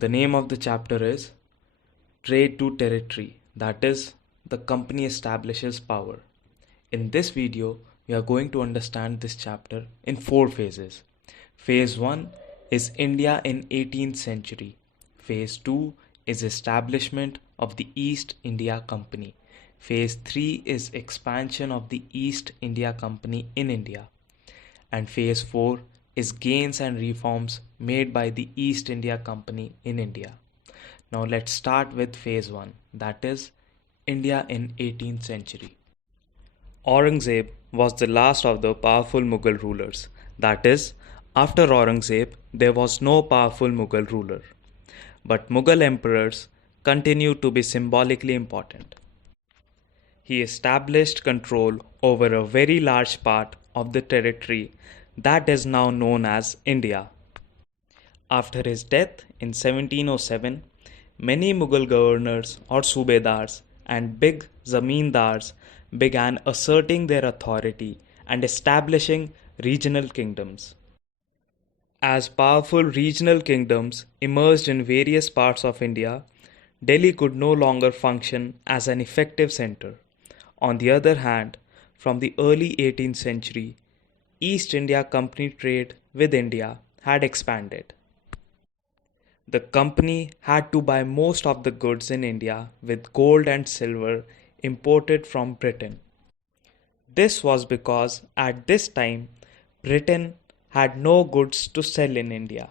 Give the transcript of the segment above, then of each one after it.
The name of the chapter is Trade to Territory, that is, the company establishes power. In this video, we are going to understand this chapter in 4 phases. Phase 1 is India in 18th century. Phase 2 is establishment of the East India Company. Phase 3 is expansion of the East India Company in India. And Phase 4 is gains and reforms made by the East India Company in India. Now let's start with Phase 1, that is India in 18th century. Aurangzeb was the last of the powerful Mughal rulers. That is, after Aurangzeb, there was no powerful Mughal ruler. But Mughal emperors continued to be symbolically important. He established control over a very large part of the territory that is now known as India. After his death in 1707, many Mughal governors or subedars and big zamindars began asserting their authority and establishing regional kingdoms. As powerful regional kingdoms emerged in various parts of India, Delhi could no longer function as an effective center. On the other hand, from the early 18th century, East India Company trade with India had expanded. The company had to buy most of the goods in India with gold and silver imported from Britain. This was because at this time, Britain had no goods to sell in India.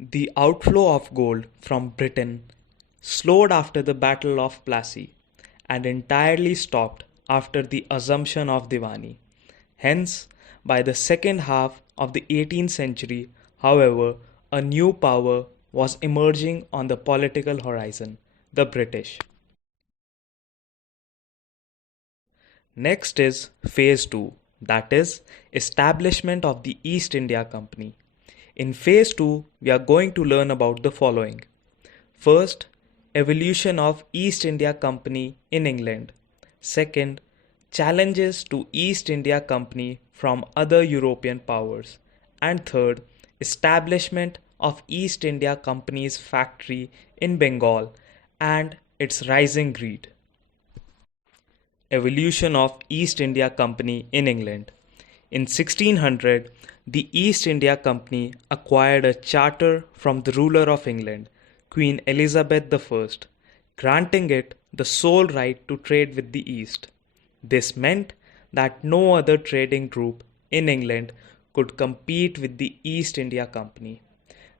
The outflow of gold from Britain slowed after the Battle of Plassey and entirely stopped after the assumption of Dewani. Hence, by the second half of the 18th century, however, a new power was emerging on the political horizon, the British. Next is Phase 2, that is, establishment of the East India Company. In Phase 2, we are going to learn about the following. First, evolution of East India Company in England. Second, challenges to East India Company from other European powers. And third, establishment of East India Company's factory in Bengal and its rising greed. Evolution of East India Company in England. In 1600, the East India Company acquired a charter from the ruler of England, Queen Elizabeth I, granting it the sole right to trade with the East. This meant that no other trading group in England could compete with the East India Company.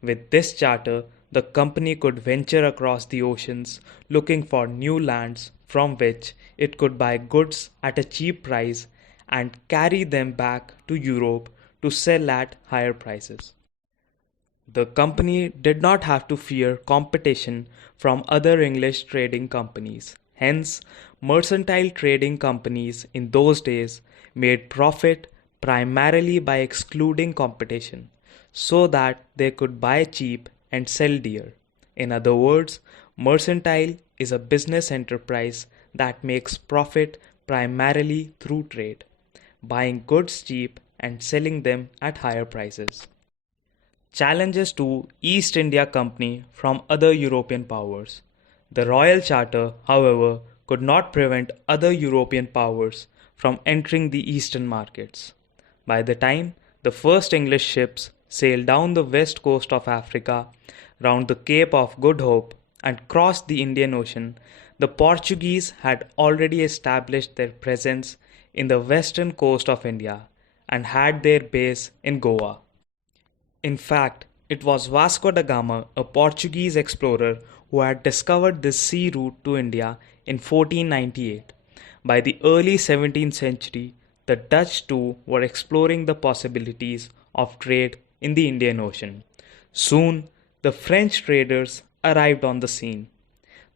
With this charter, the company could venture across the oceans looking for new lands from which it could buy goods at a cheap price and carry them back to Europe to sell at higher prices. The company did not have to fear competition from other English trading companies. Hence, mercantile trading companies in those days made profit primarily by excluding competition, so that they could buy cheap and sell dear. In other words, mercantile is a business enterprise that makes profit primarily through trade, buying goods cheap and selling them at higher prices. Challenges to East India Company from other European powers. The Royal Charter, however, could not prevent other European powers from entering the eastern markets. By the time the first English ships sailed down the west coast of Africa, round the Cape of Good Hope, and crossed the Indian Ocean, the Portuguese had already established their presence in the western coast of India and had their base in Goa. In fact, it was Vasco da Gama, a Portuguese explorer, who had discovered this sea route to India in 1498. By the early 17th century, the Dutch too were exploring the possibilities of trade in the Indian Ocean. Soon, the French traders arrived on the scene.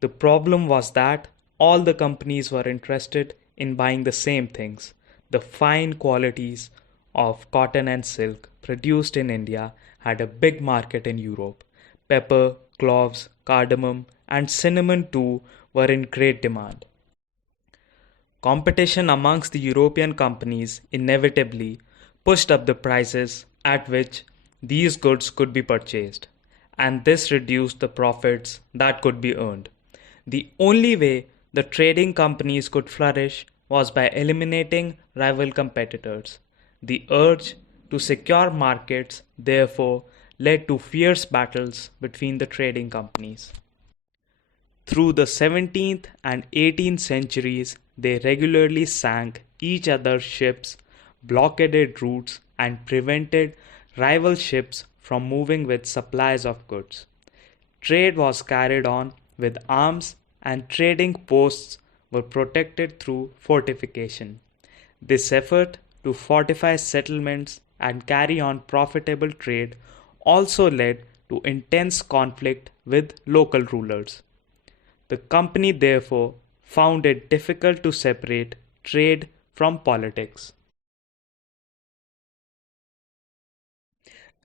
The problem was that all the companies were interested in buying the same things, the fine qualities of cotton and silk produced in India had a big market in Europe. Pepper, cloves, cardamom, and cinnamon too were in great demand. Competition amongst the European companies inevitably pushed up the prices at which these goods could be purchased. and this reduced the profits that could be earned. The only way the trading companies could flourish was by eliminating rival competitors. The urge to secure markets, therefore, led to fierce battles between the trading companies. Through the 17th and 18th centuries, they regularly sank each other's ships, blockaded routes, and prevented rival ships from moving with supplies of goods. Trade was carried on with arms, and trading posts were protected through fortification. This effort to fortify settlements and carry on profitable trade also led to intense conflict with local rulers. The company therefore found it difficult to separate trade from politics.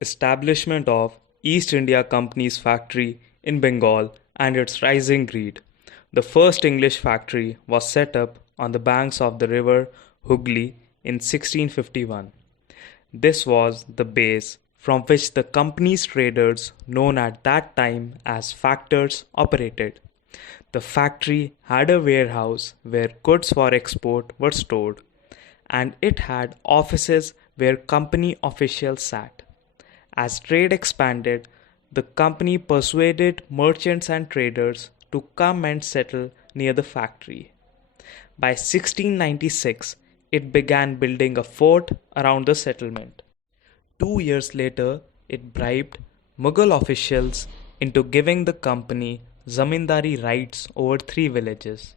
Establishment of East India Company's factory in Bengal and its rising greed. The first English factory was set up on the banks of the river Hooghly in 1651. This was the base from which the company's traders, known at that time as factors, operated. The factory had a warehouse where goods for export were stored, and it had offices where company officials sat. As trade expanded, the company persuaded merchants and traders to come and settle near the factory. By 1696, it began building a fort around the settlement. 2 years later, it bribed Mughal officials into giving the company zamindari rights over 3 villages.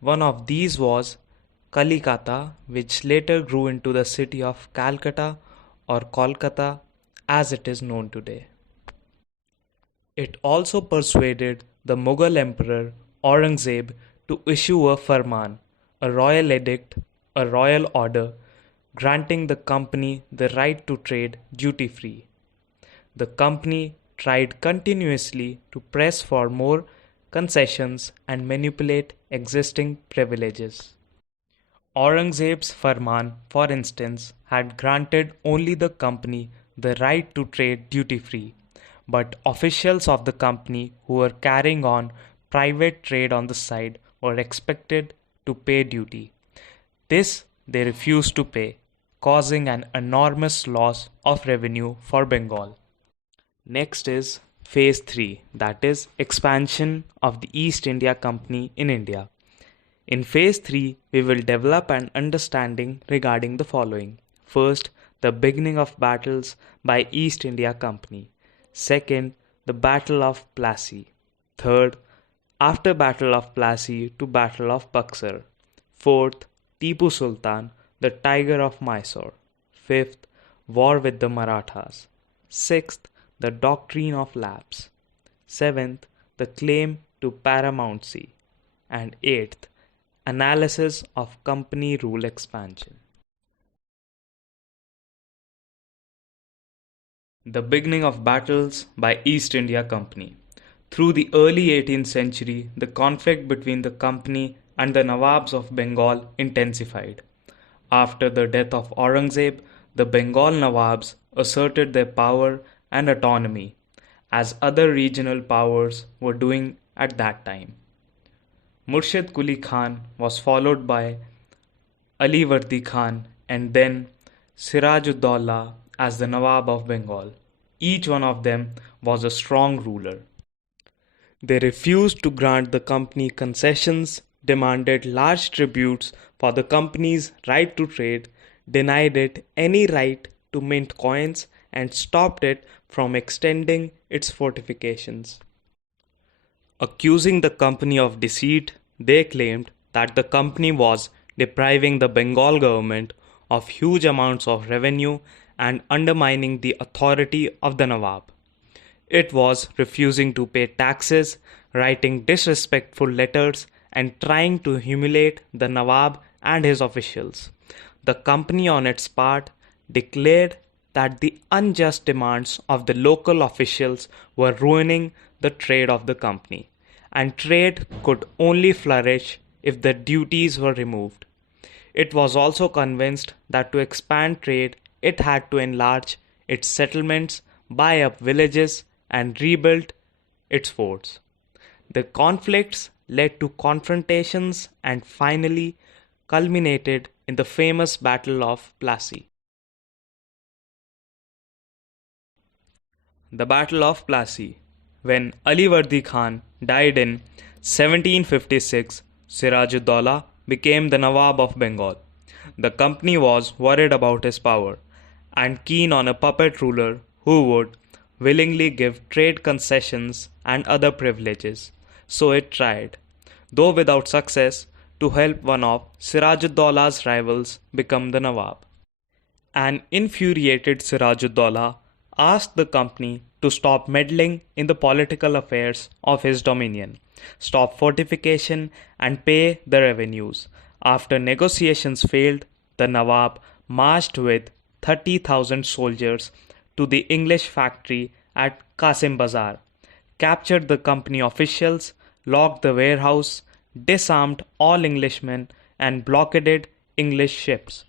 One of these was Kalikata, which later grew into the city of Calcutta or Kolkata as it is known today. It also persuaded the Mughal Emperor Aurangzeb to issue a farman, a royal edict, a royal order, granting the company the right to trade duty-free. The company tried continuously to press for more concessions and manipulate existing privileges. Aurangzeb's farman, for instance, had granted only the company the right to trade duty-free, but officials of the company who were carrying on private trade on the side were expected to pay duty. This they refused to pay, causing an enormous loss of revenue for Bengal. Next is Phase 3, that is, expansion of the East India Company in India. In Phase 3, we will develop an understanding regarding the following. First, the beginning of battles by East India Company. Second, the Battle of Plassey. Third, after Battle of Plassey to Battle of Buxar. Fourth, Tipu Sultan, the Tiger of Mysore. Fifth, War with the Marathas. Sixth, the Doctrine of Lapse. Seventh, the claim to paramountcy. And eighth, analysis of company rule expansion. The beginning of battles by East India Company. Through the early 18th century, the conflict between the company and the Nawabs of Bengal intensified. After the death of Aurangzeb, the Bengal Nawabs asserted their power and autonomy, as other regional powers were doing at that time. Murshid Quli Khan was followed by Ali Vardi Khan and then Siraj-ud-Dawla as the Nawab of Bengal. Each one of them was a strong ruler. They refused to grant the company concessions, demanded large tributes for the company's right to trade, denied it any right to mint coins, and stopped it from extending its fortifications. Accusing the company of deceit, they claimed that the company was depriving the Bengal government of huge amounts of revenue and undermining the authority of the Nawab. It was refusing to pay taxes, writing disrespectful letters, and trying to humiliate the Nawab and his officials. The company, on its part, declared that the unjust demands of the local officials were ruining the trade of the company, and trade could only flourish if the duties were removed. It was also convinced that to expand trade, it had to enlarge its settlements, buy up villages, and rebuilt its forts. The conflicts led to confrontations and finally culminated in the famous Battle of Plassey. The Battle of Plassey. When Ali Khan died in 1756, Siraj-ud-Daulah became the Nawab of Bengal. The company was worried about his power and keen on a puppet ruler who would willingly give trade concessions and other privileges. So it tried, though without success, to help one of Siraj-ud-Daulah's rivals become the Nawab. An infuriated Siraj-ud-Daulah asked the company to stop meddling in the political affairs of his dominion, stop fortification, and pay the revenues. After negotiations failed, the Nawab marched with 30,000 soldiers to the English factory at Qasim Bazar, captured the company officials, locked the warehouse, disarmed all Englishmen, and blockaded English ships.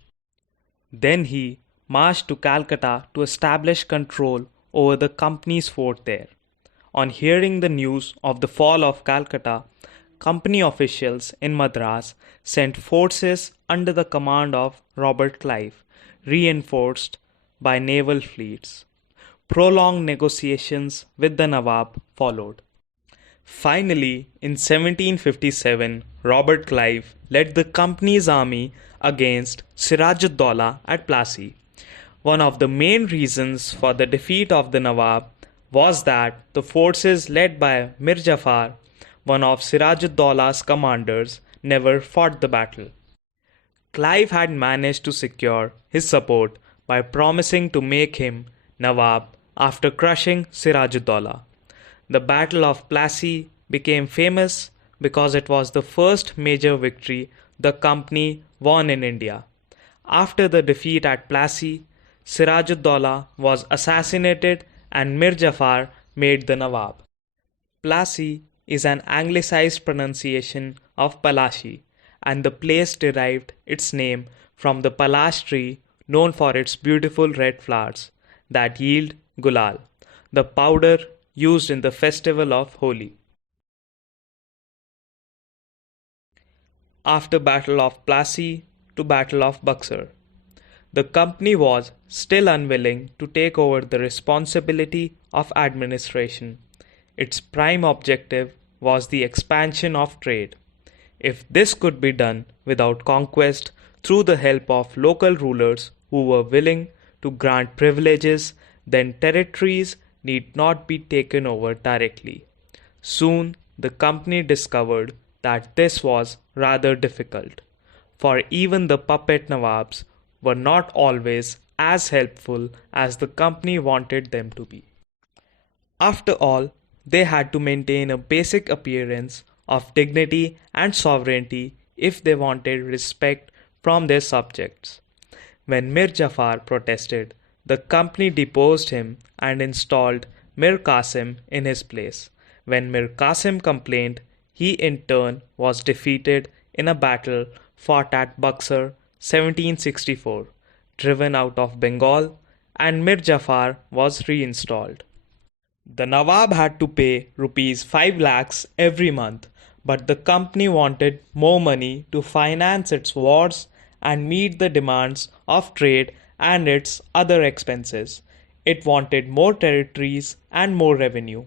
Then he marched to Calcutta to establish control over the company's fort there. On hearing the news of the fall of Calcutta, company officials in Madras sent forces under the command of Robert Clive, reinforced by naval fleets. Prolonged negotiations with the Nawab followed. Finally, in 1757, Robert Clive led the company's army against Siraj-ud-Daulah at Plassey. One of the main reasons for the defeat of the Nawab was that the forces led by Mir Jafar, one of Siraj-ud-Daulah's commanders, never fought the battle. Clive had managed to secure his support by promising to make him Nawab after crushing Siraj-ud-Daulah. The Battle of Plassey became famous because it was the first major victory the company won in India. After the defeat at Plassey, Siraj-ud-Daulah was assassinated and Mir Jafar made the Nawab. Plassey is an anglicized pronunciation of Palashi, and the place derived its name from the palash tree known for its beautiful red flowers that yield gulal, the powder used in the festival of Holi. After Battle of Plassey to Battle of Buxar, the company was still unwilling to take over the responsibility of administration. Its prime objective was the expansion of trade. If this could be done without conquest through the help of local rulers who were willing to grant privileges, then territories need not be taken over directly. Soon, the company discovered that this was rather difficult, for even the puppet Nawabs were not always as helpful as the company wanted them to be. After all, they had to maintain a basic appearance of dignity and sovereignty if they wanted respect from their subjects. When Mir Jafar protested, the company deposed him and installed Mir Qasim in his place. When Mir Qasim complained, he in turn was defeated in a battle fought at Buxar 1764, driven out of Bengal, and Mir Jafar was reinstalled. The Nawab had to pay rupees 5 lakhs every month, but the company wanted more money to finance its wars and meet the demands of trade and its other expenses. It wanted more territories and more revenue.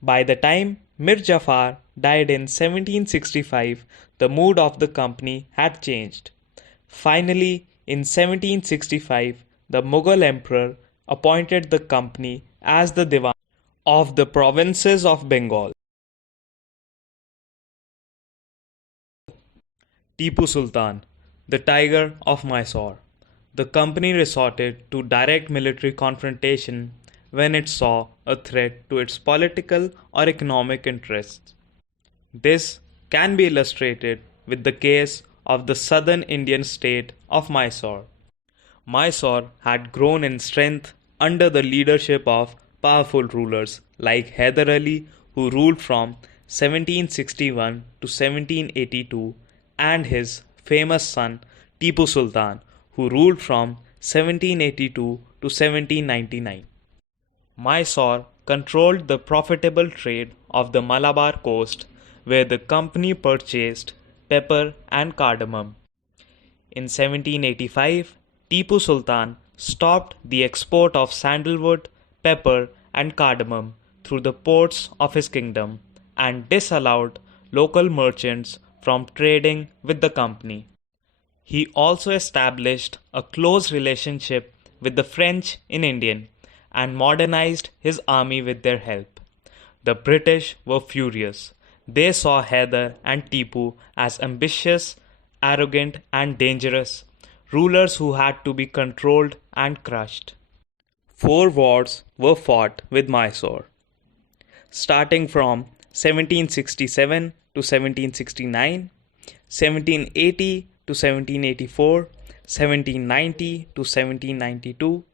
By the time Mir Jafar died in 1765, the mood of the company had changed. Finally, in 1765, the Mughal emperor appointed the company as the Diwan of the provinces of Bengal. Tipu Sultan, the Tiger of Mysore. The company resorted to direct military confrontation when it saw a threat to its political or economic interests. This can be illustrated with the case of the southern Indian state of Mysore. Mysore had grown in strength under the leadership of powerful rulers like Hyder Ali, who ruled from 1761 to 1782, and his famous son Tipu Sultan, who ruled from 1782 to 1799. Mysore controlled the profitable trade of the Malabar coast, where the company purchased pepper and cardamom. In 1785, Tipu Sultan stopped the export of sandalwood, pepper, and cardamom through the ports of his kingdom and disallowed local merchants from trading with the company. He also established a close relationship with the French in India and modernized his army with their help. The British were furious. They saw Hyder and Tipu as ambitious, arrogant, and dangerous rulers who had to be controlled and crushed. 4 wars were fought with Mysore. Starting from 1767 to 1769, 1780 to 1784, 1790 to 1792,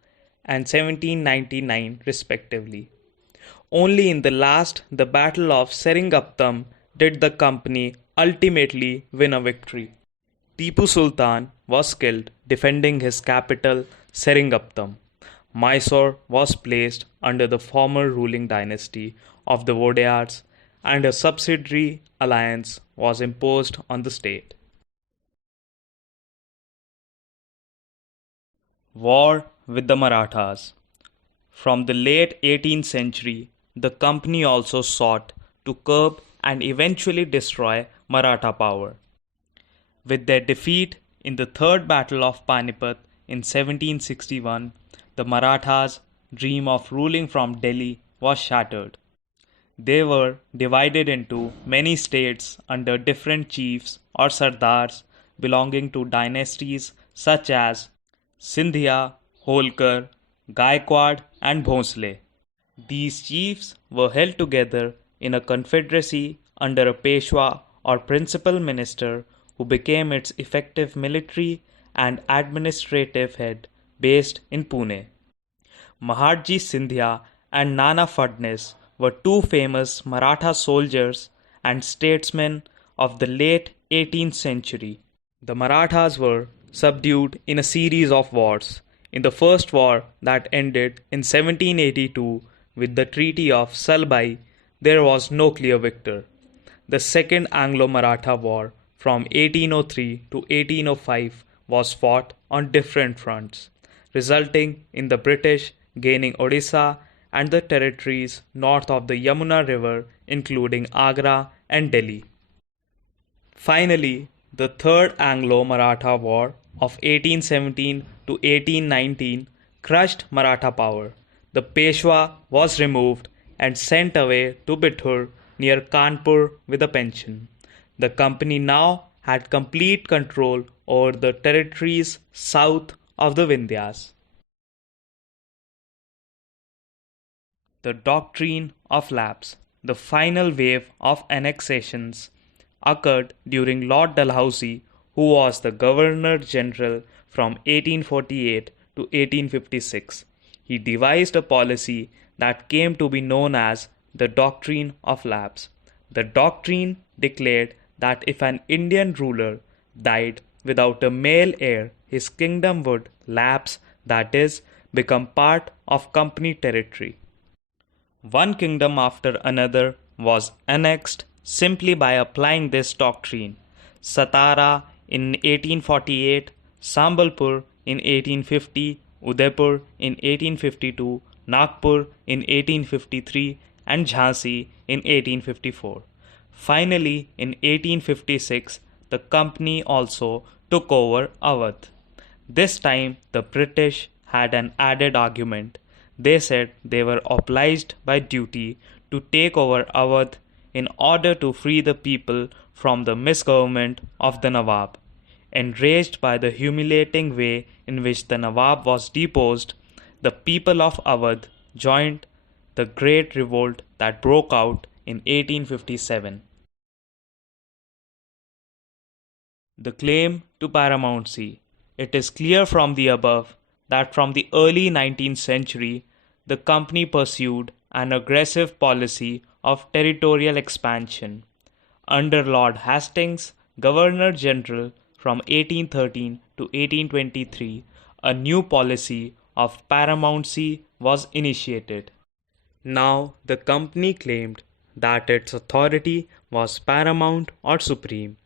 and 1799 respectively. Only in the last, the Battle of Seringaptam, did the company ultimately win a victory. Tipu Sultan was killed defending his capital Seringaptam. Mysore was placed under the former ruling dynasty of the Vodayars, and a subsidiary alliance was imposed on the state. War with the Marathas. From the late 18th century, the company also sought to curb and eventually destroy Maratha power. With their defeat in the Third Battle of Panipat in 1761, the Marathas' dream of ruling from Delhi was shattered. They were divided into many states under different chiefs or sardars belonging to dynasties such as Sindhia, Holkar, Gaikwad, and Bhonsle. These chiefs were held together in a confederacy under a Peshwa or principal minister who became its effective military and administrative head based in Pune. Maharji Sindhia and Nana Fadnis were two famous Maratha soldiers and statesmen of the late 18th century. The Marathas were subdued in a series of wars. In the first war that ended in 1782 with the Treaty of Salbai, there was no clear victor. The Second Anglo-Maratha War from 1803 to 1805 was fought on different fronts, resulting in the British gaining Odisha and the territories north of the Yamuna River, including Agra and Delhi. Finally, the Third Anglo-Maratha War of 1817 to 1819 crushed Maratha power. The Peshwa was removed and sent away to Bithur near Kanpur with a pension. The company now had complete control over the territories south of the Vindhyas. The Doctrine of Lapse, the final wave of annexations, occurred during Lord Dalhousie, who was the Governor-General from 1848 to 1856. He devised a policy that came to be known as the Doctrine of Lapse. The doctrine declared that if an Indian ruler died without a male heir, his kingdom would lapse, that is, become part of company territory. One kingdom after another was annexed simply by applying this doctrine. Satara in 1848, Sambalpur in 1850, Udaipur in 1852, Nagpur in 1853, and Jhansi in 1854. Finally, in 1856, the company also took over Awadh. This time, the British had an added argument. They said they were obliged by duty to take over Awadh in order to free the people from the misgovernment of the Nawab. Enraged by the humiliating way in which the Nawab was deposed, the people of Awadh joined the Great Revolt that broke out in 1857. The claim to paramountcy. It is clear from the above that from the early 19th century, the company pursued an aggressive policy of territorial expansion. Under Lord Hastings, Governor-General from 1813 to 1823, a new policy of paramountcy was initiated. Now the company claimed that its authority was paramount or supreme.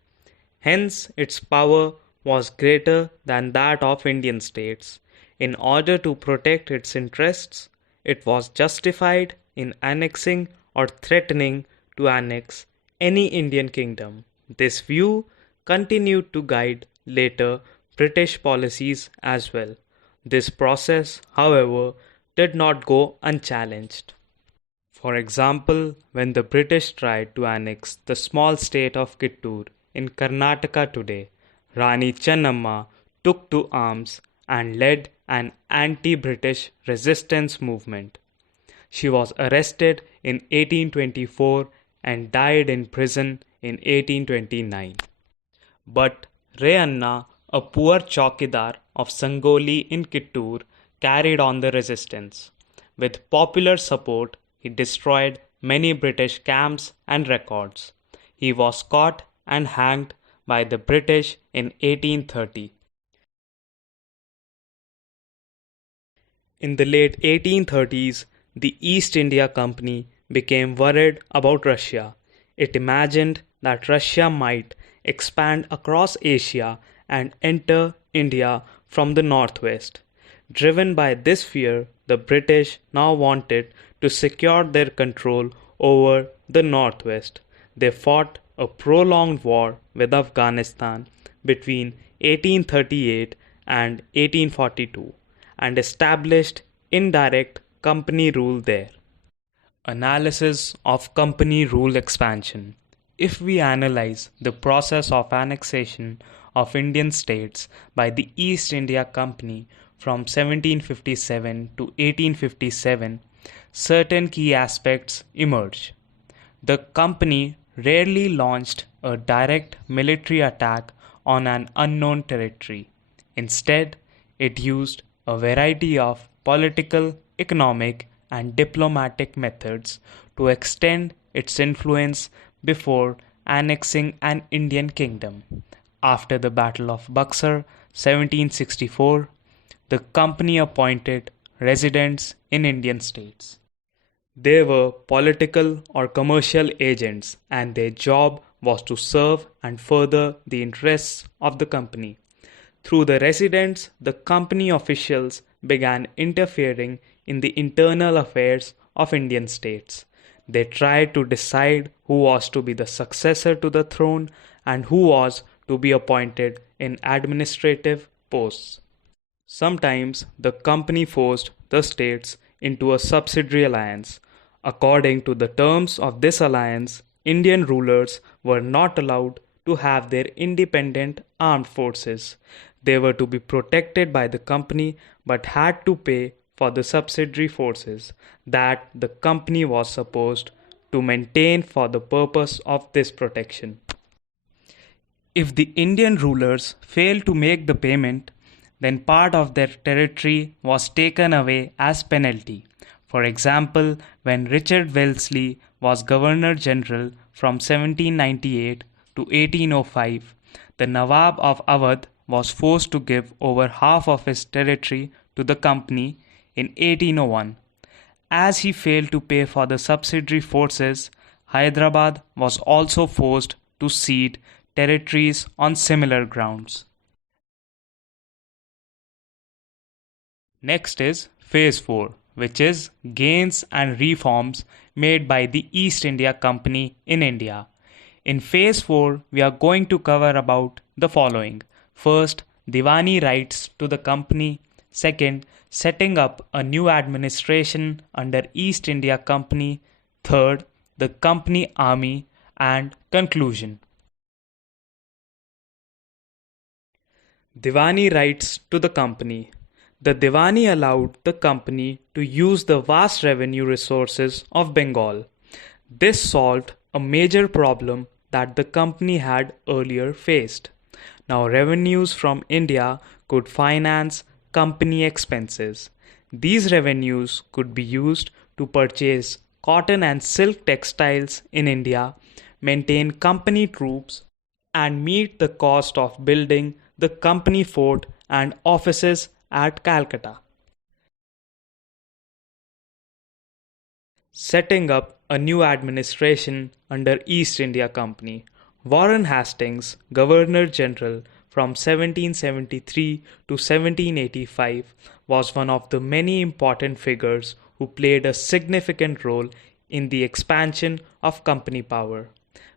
Hence, its power was greater than that of Indian states. In order to protect its interests, it was justified in annexing or threatening to annex any Indian kingdom. This view continued to guide later British policies as well. This process, however, did not go unchallenged. For example, when the British tried to annex the small state of Kittur in Karnataka today, Rani Chennamma took to arms and led an anti-British resistance movement. She was arrested in 1824 and died in prison in 1829. But Rayanna, a poor chowkidar of Sangoli in Kittur, carried on the resistance. With popular support, he destroyed many British camps and records. He was caught and hanged by the British in 1830. In the late 1830s, the East India Company became worried about Russia. It imagined that Russia might expand across Asia and enter India from the northwest. Driven by this fear, the British now wanted to secure their control over the northwest. They fought a prolonged war with Afghanistan between 1838 and 1842 and established indirect company rule there. Analysis of company rule expansion. If we analyze the process of annexation of Indian states by the East India Company from 1757 to 1857, certain key aspects emerge. The company rarely launched a direct military attack on an unknown territory. Instead, it used a variety of political, economic, and diplomatic methods to extend its influence before annexing an Indian kingdom. After the Battle of Buxar, 1764, the company appointed residents in Indian states. They were political or commercial agents, and their job was to serve and further the interests of the company. Through the residents, the company officials began interfering in the internal affairs of Indian states. They tried to decide who was to be the successor to the throne and who was to be appointed in administrative posts. Sometimes the company forced the states into a subsidiary alliance. According to the terms of this alliance, Indian rulers were not allowed to have their independent armed forces. They were to be protected by the company but had to pay for the subsidiary forces that the company was supposed to maintain for the purpose of this protection. If the Indian rulers failed to make the payment, then part of their territory was taken away as penalty. For example, when Richard Wellesley was Governor General from 1798 to 1805, the Nawab of Awadh was forced to give over half of his territory to the company in 1801. As he failed to pay for the subsidiary forces, Hyderabad was also forced to cede territories on similar grounds. Next is Phase 4, which is gains and reforms made by the East India Company in India. In Phase 4, we are going to cover about the following. First, Dewani Rights to the company. Second, setting up a new administration under East India Company. Third, the company army. And conclusion. Dewani Rights to the company. The Dewani allowed the company to use the vast revenue resources of Bengal. This solved a major problem that the company had earlier faced. Now revenues from India could finance company expenses. These revenues could be used to purchase cotton and silk textiles in India, maintain company troops, and meet the cost of building the company fort and offices at Calcutta. setting up a new administration under East India Company. Warren Hastings, Governor General from 1773 to 1785, was one of the many important figures who played a significant role in the expansion of company power.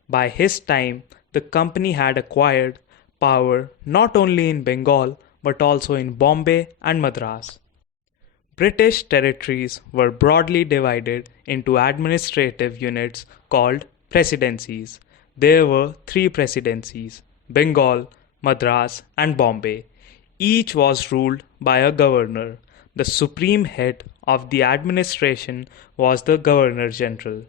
By his time, the company had acquired power not only in Bengal but also in Bombay and Madras. British territories were broadly divided into administrative units called presidencies. There were three presidencies: Bengal, Madras, and Bombay. Each was ruled by a governor. The supreme head of the administration was the Governor General.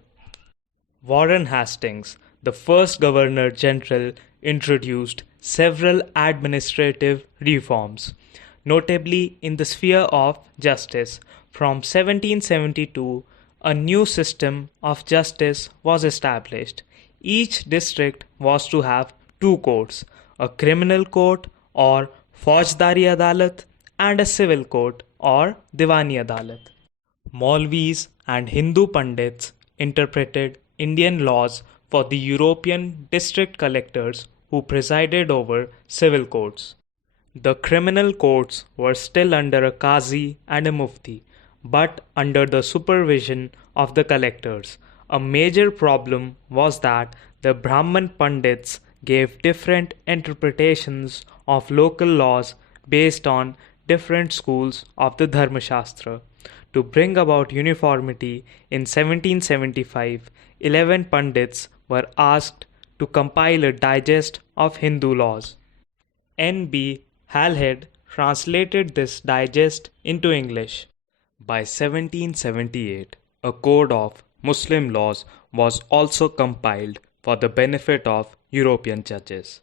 Warren Hastings, the first Governor General, introduced several administrative reforms, notably in the sphere of justice. From 1772, a new system of justice was established. Each district was to have two courts, a criminal court or Faujdari Adalat and a civil court or Dewani Adalat. Maulvis and Hindu Pandits interpreted Indian laws for the European district collectors who presided over civil courts. The criminal courts were still under a Qazi and a Mufti, but under the supervision of the collectors. A major problem was that the Brahman Pandits gave different interpretations of local laws based on different schools of the Dharmashastra. To bring about uniformity, in 1775, 11 Pandits were asked to compile a digest of Hindu laws. N.B. Halhed translated this digest into English. By 1778, a code of Muslim laws was also compiled for the benefit of European judges.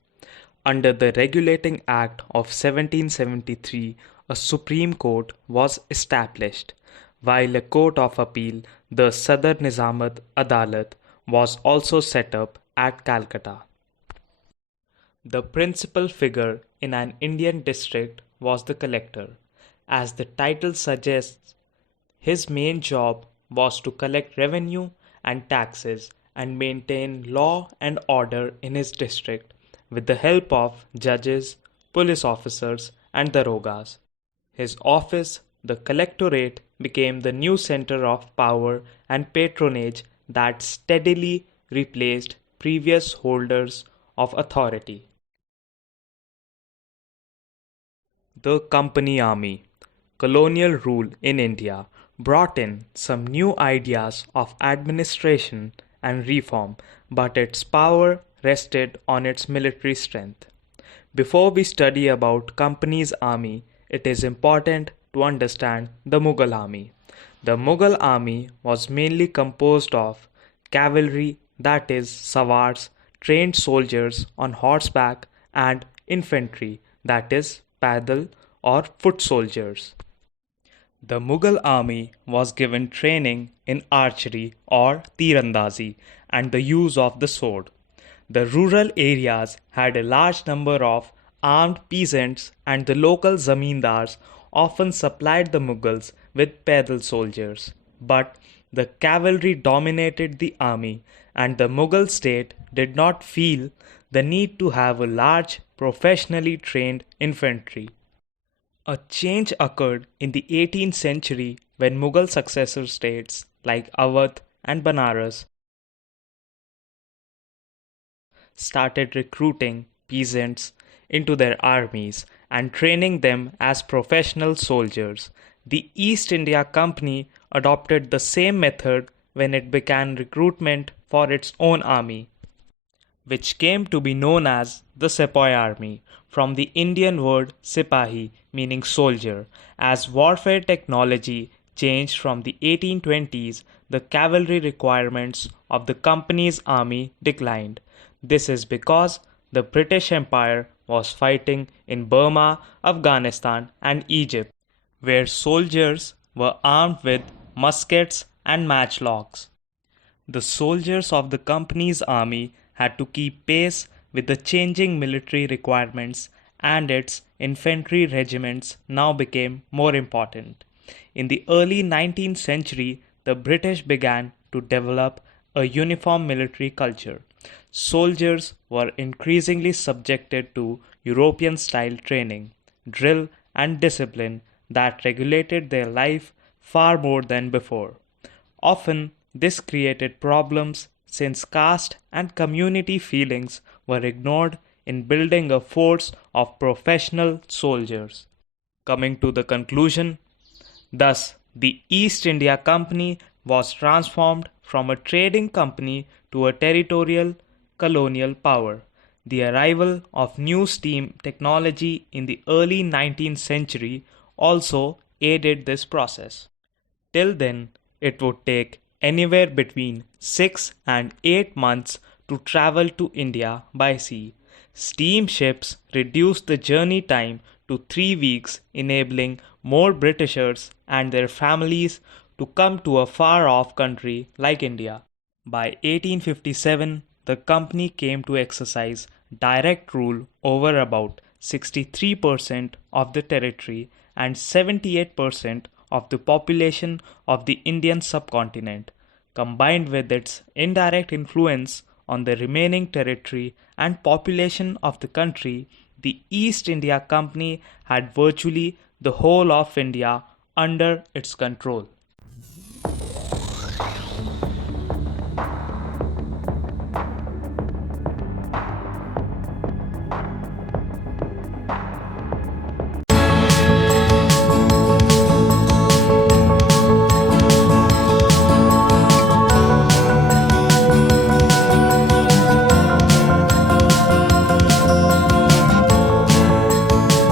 Under the Regulating Act of 1773, a Supreme Court was established, while a Court of Appeal, the Sadar Nizamat Adalat, was also set up at Calcutta. The principal figure in an Indian district was the collector. As the title suggests, his main job was to collect revenue and taxes and maintain law and order in his district with the help of judges, police officers, and darogas. His office, the collectorate, became the new center of power and patronage that steadily replaced previous holders of authority. The Company Army, colonial rule in India, brought in some new ideas of administration and reform, but its power rested on its military strength. Before we study about Company's army, it is important to understand the Mughal army. The Mughal army was mainly composed of cavalry, that is, sawars, trained soldiers on horseback, and infantry, that is, paddle or foot soldiers. The Mughal army was given training in archery or tirandazi and the use of the sword. The rural areas had a large number of armed peasants, and the local zamindars often supplied the Mughals with paddle soldiers. But the cavalry dominated the army, and the Mughal state did not feel the need to have a large professionally trained infantry. A change occurred in the 18th century when Mughal successor states like Awadh and Banaras started recruiting peasants into their armies and training them as professional soldiers. The East India Company adopted the same method when it began recruitment for its own army, which came to be known as the Sepoy army, from the Indian word sipahi, meaning soldier. As warfare technology changed from the 1820s, the cavalry requirements of the company's army declined. This is because the British Empire was fighting in Burma, Afghanistan, and Egypt, where soldiers were armed with muskets and matchlocks. The soldiers of the company's army had to keep pace with the changing military requirements, and its infantry regiments now became more important. In the early 19th century, the British began to develop a uniform military culture. Soldiers were increasingly subjected to European-style training, drill, and discipline that regulated their life far more than before. Often, this created problems since caste and community feelings were ignored in building a force of professional soldiers. Coming to the conclusion, thus, the East India Company was transformed from a trading company to a territorial colonial power. The arrival of new steam technology in the early 19th century also aided this process. Till then, it would take anywhere between 6 and 8 months to travel to India by sea. Steamships reduced the journey time to 3 weeks, enabling more Britishers and their families to come to a far-off country like India. By 1857, the company came to exercise direct rule over about 63% of the territory and 78% of the population of the Indian subcontinent. Combined with its indirect influence on the remaining territory and population of the country, the East India Company had virtually the whole of India under its control.